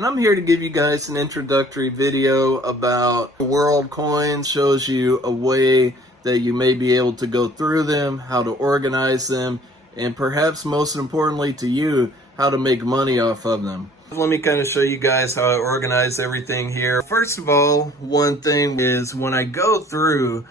And I'm here to give you guys an introductory video about world coins. Shows you a way that you may be able to go through them, how to organize them, and perhaps most importantly to you, how to make money off of them. Let me kind of show you guys how I organize everything here. First of all, one thing is when I go through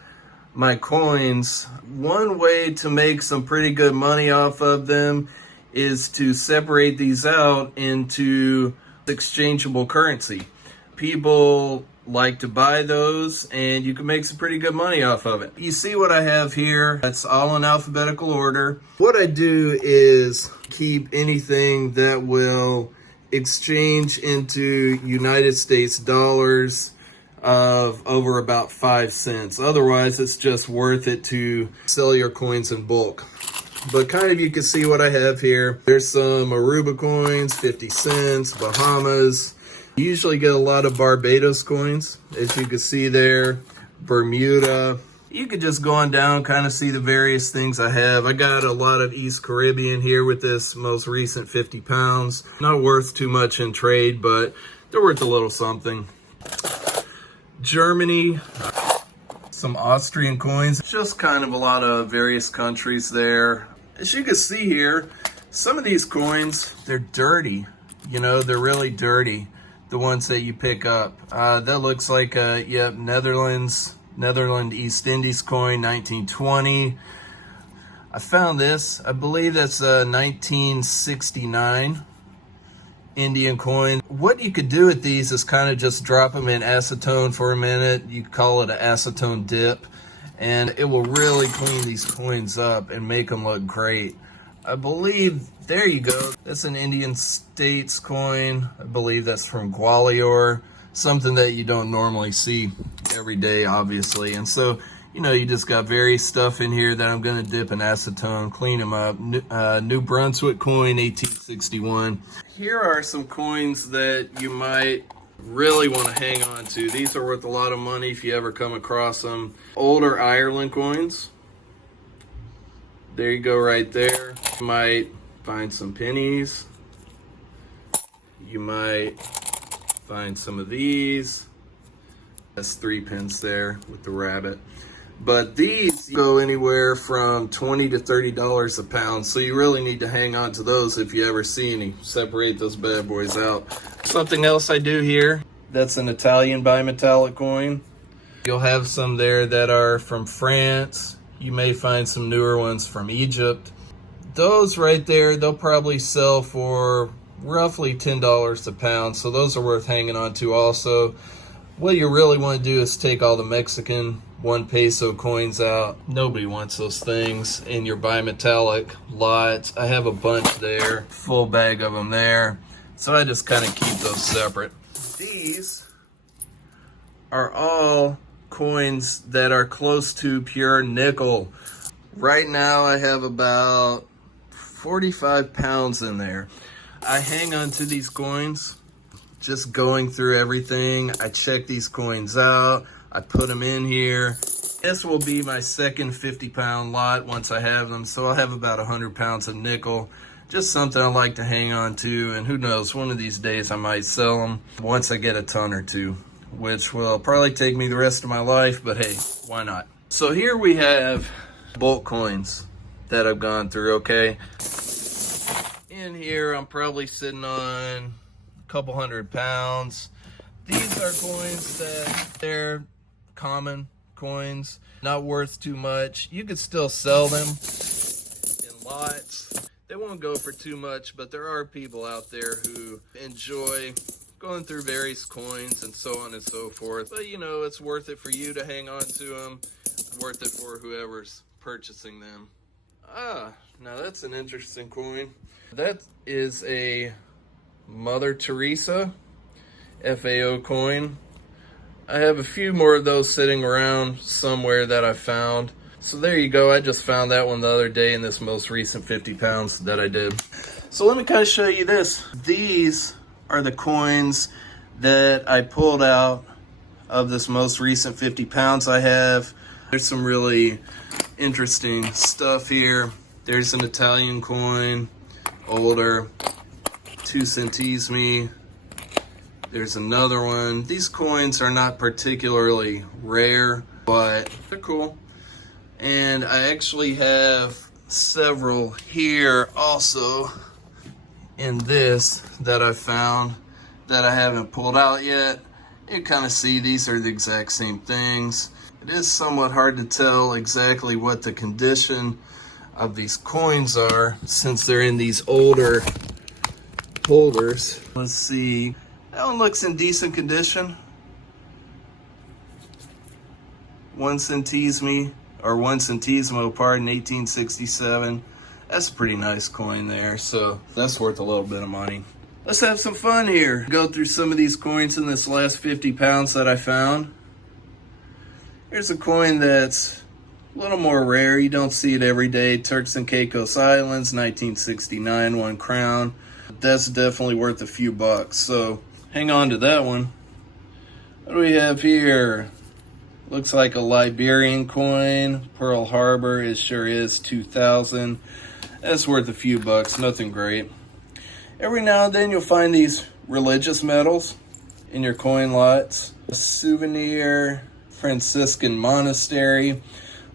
my coins, one way to make some pretty good money off of them is to separate these out into exchangeable currency. People like to buy those and you can make some pretty good money off of it. You see what I have here? It's all in alphabetical order. What I do is keep anything that will exchange into United States dollars of over about 5 cents. Otherwise, it's just worth it to sell your coins in bulk. But kind of you can see what I have here. There's some Aruba coins, 50 cents, Bahamas. You usually get a lot of Barbados coins, as you can see there, Bermuda. You could just go on down, kind of see the various things I have. I got a lot of East Caribbean here with this most recent 50 pounds. Not worth too much in trade, but they're worth a little something. Germany. Some Austrian coins, just kind of a lot of various countries there. As you can see here, some of these coins, they're dirty. You know, they're really dirty, the ones that you pick up. That looks like a, yep, Netherland East Indies coin, 1920. I found this, I believe that's a 1969 Indian coin. What you could do with these is kind of just drop them in acetone for a minute. You call it an acetone dip, and it will really clean these coins up and make them look great. I believe, there you go, that's an Indian States coin. I believe that's from Gwalior, something that you don't normally see every day, obviously. And so, you know, you just got various stuff in here that I'm going to dip in acetone, clean them up. New Brunswick coin, 1861. Here are some coins that you might really want to hang on to. These are worth a lot of money if you ever come across them. Older Ireland coins. There you go right there. You might find some pennies. You might find some of these. That's 3 pence there with the rabbit. But these go anywhere from $20 to $30 a pound, so you really need to hang on to those if you ever see any. Separate those bad boys out. Something else I do here, that's an Italian bimetallic coin. You'll have some there that are from France. You may find some newer ones from Egypt. Those right there, they'll probably sell for roughly $10 a pound, so those are worth hanging on to also. What you really want to do is take all the Mexican 1 peso coins out. Nobody wants those things in your bimetallic lot. I have a bunch there, full bag of them there. So I just kind of keep those separate. These are all coins that are close to pure nickel. Right now I have about 45 pounds in there. I hang on to these coins, just going through everything. I check these coins out. I put them in here. This will be my second 50-pound lot once I have them. So I'll have about 100 pounds of nickel. Just something I like to hang on to. And who knows, one of these days I might sell them once I get a ton or two, which will probably take me the rest of my life, but hey, why not? So here we have bulk coins that I've gone through, okay? In here, I'm probably sitting on a couple 100 pounds. These are coins that they're common coins, not worth too much. You could still sell them in lots. They won't go for too much, but there are people out there who enjoy going through various coins and so on and so forth. But you know, it's worth it for you to hang on to them, worth it for whoever's purchasing them. Now that's an interesting coin. That is a Mother Theresa FAO coin. I have a few more of those sitting around somewhere that I found. So there you go. I just found that one the other day in this most recent 50 pounds that I did. So let me kind of show you this. These are the coins that I pulled out of this most recent 50 pounds I have. There's some really interesting stuff here. There's an Italian coin, older, 2 centesimi. There's another one. These coins are not particularly rare, but they're cool. And I actually have several here also in this that I found that I haven't pulled out yet. You kind of see these are the exact same things. It is somewhat hard to tell exactly what the condition of these coins are since they're in these older holders. Let's see. That one looks in decent condition. 1 centesimo, pardon, 1867. That's a pretty nice coin there, so that's worth a little bit of money. Let's have some fun here. Go through some of these coins in this last 50 pounds that I found. Here's a coin that's a little more rare. You don't see it every day. Turks and Caicos Islands, 1969, 1 crown. That's definitely worth a few bucks, so hang on to that one. What do we have here? Looks like a Liberian coin. Pearl Harbor, it sure is, 2000. That's worth a few bucks, nothing great. Every now and then you'll find these religious medals in your coin lots. A souvenir Franciscan monastery.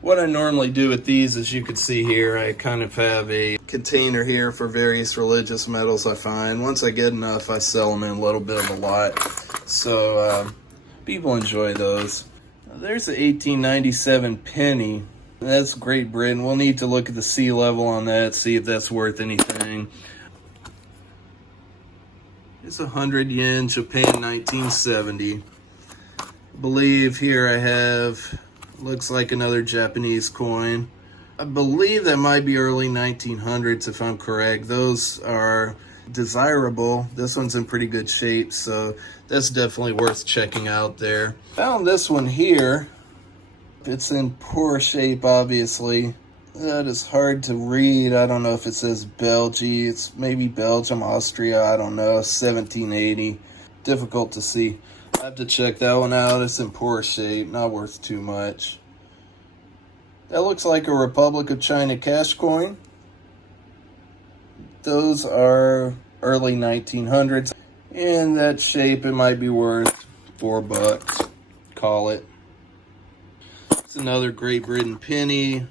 What I normally do with these, as you can see here, I kind of have a container here for various religious medals I find. Once I get enough, I sell them in a little bit of a lot. So people enjoy those. There's an 1897 penny. That's Great Britain. We'll need to look at the sea level on that, see if that's worth anything. It's 100 yen, Japan, 1970. I believe here I have, looks like another Japanese coin. I believe that might be early 1900s if I'm correct. Those are desirable. This one's in pretty good shape, so that's definitely worth checking out there. Found this one here. It's in poor shape, obviously. That is hard to read. I don't know if it says Belgium. It's maybe Belgium, Austria, I don't know, 1780. Difficult to see. I have to check that one out. It's in poor shape, not worth too much. That looks like a Republic of China cash coin. Those are early 1900s. In that shape, it might be worth $4, call it. It's another Great Britain penny.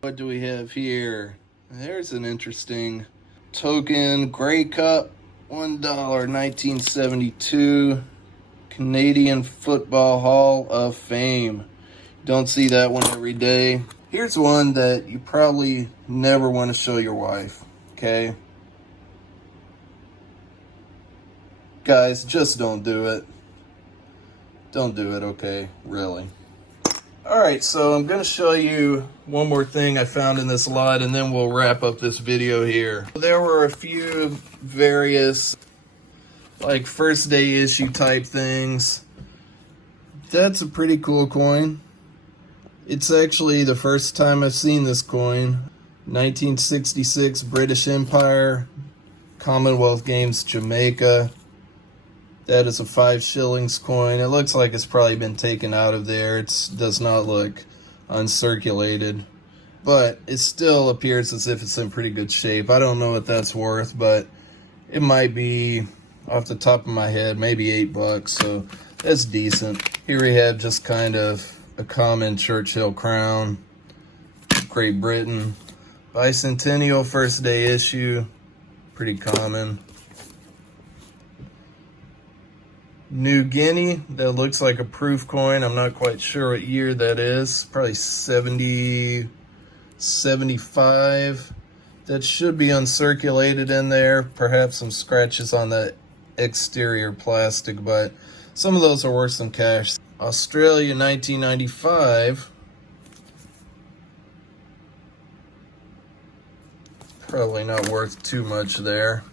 What do we have here? There's an interesting token. Grey Cup, $1, 1972. Canadian Football Hall of Fame. Don't see that one every day. Here's one that you probably never want to show your wife, okay? Guys, just don't do it. Don't do it, okay? Really. Alright, so I'm going to show you one more thing I found in this lot, and then we'll wrap up this video here. There were a few various, like, first day issue type things. That's a pretty cool coin. It's actually the first time I've seen this coin. 1966 British Empire, Commonwealth Games, Jamaica. That is a 5 shillings coin. It looks like it's probably been taken out of there. It does not look uncirculated, but it still appears as if it's in pretty good shape. I don't know what that's worth, but it might be, off the top of my head, maybe $8, so that's decent. Here we have just kind of a common Churchill crown, Great Britain. Bicentennial first day issue, pretty common. New Guinea, that looks like a proof coin. I'm not quite sure what year that is. Probably 70, 75. That should be uncirculated in there. Perhaps some scratches on the exterior plastic, but some of those are worth some cash. Australia, 1995. Probably not worth too much there.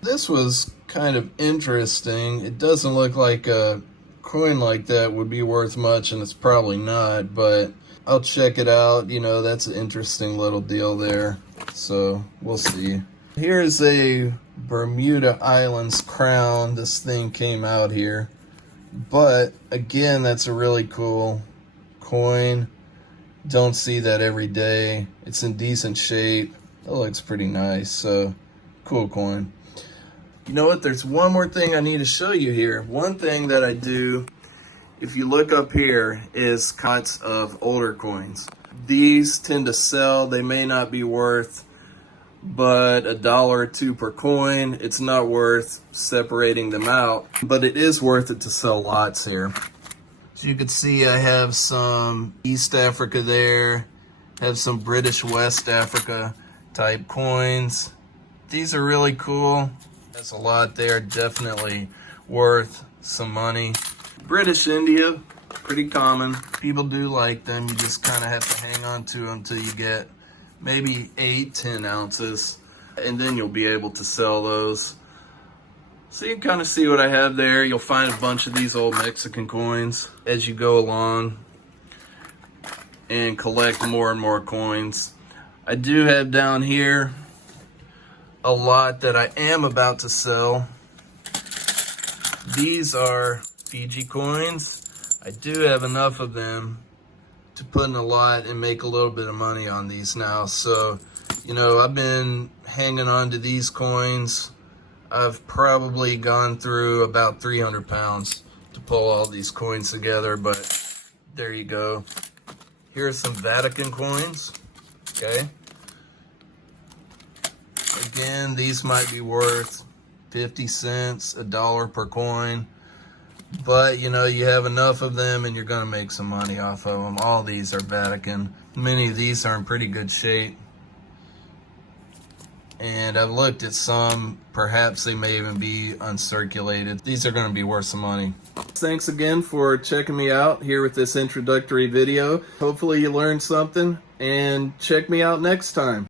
This was kind of interesting. It doesn't look like a coin like that would be worth much, and it's probably not, but I'll check it out. You know, that's an interesting little deal there, so we'll see. Here's a Bermuda Islands crown. This thing came out here, but again, that's a really cool coin. Don't see that every day. It's in decent shape. It looks pretty nice, so cool coin. You know what? There's one more thing I need to show you here. One thing that I do, if you look up here, is kinds of older coins. These tend to sell. They may not be worth but $1 or $2 per coin. It's not worth separating them out, but it is worth it to sell lots here. So you can see I have some East Africa there, have some British West Africa type coins. These are really cool. There's a lot there, definitely worth some money. British India, pretty common. People do like them. You just kind of have to hang on to them until you get maybe 8-10 ounces, and then you'll be able to sell those. So you can kind of see what I have there. You'll find a bunch of these old Mexican coins as you go along and collect more and more coins. I do have down here a lot that I am about to sell. These are Fiji coins. I do have enough of them to put in a lot and make a little bit of money on these now. So, you know, I've been hanging on to these coins. I've probably gone through about 300 pounds to pull all these coins together, but there you go. Here are some Vatican coins, okay? Again, these might be worth 50 cents, $1 per coin. But, you know, you have enough of them and you're going to make some money off of them. All these are Vatican. Many of these are in pretty good shape. And I've looked at some, perhaps they may even be uncirculated. These are going to be worth some money. Thanks again for checking me out here with this introductory video. Hopefully you learned something, and check me out next time.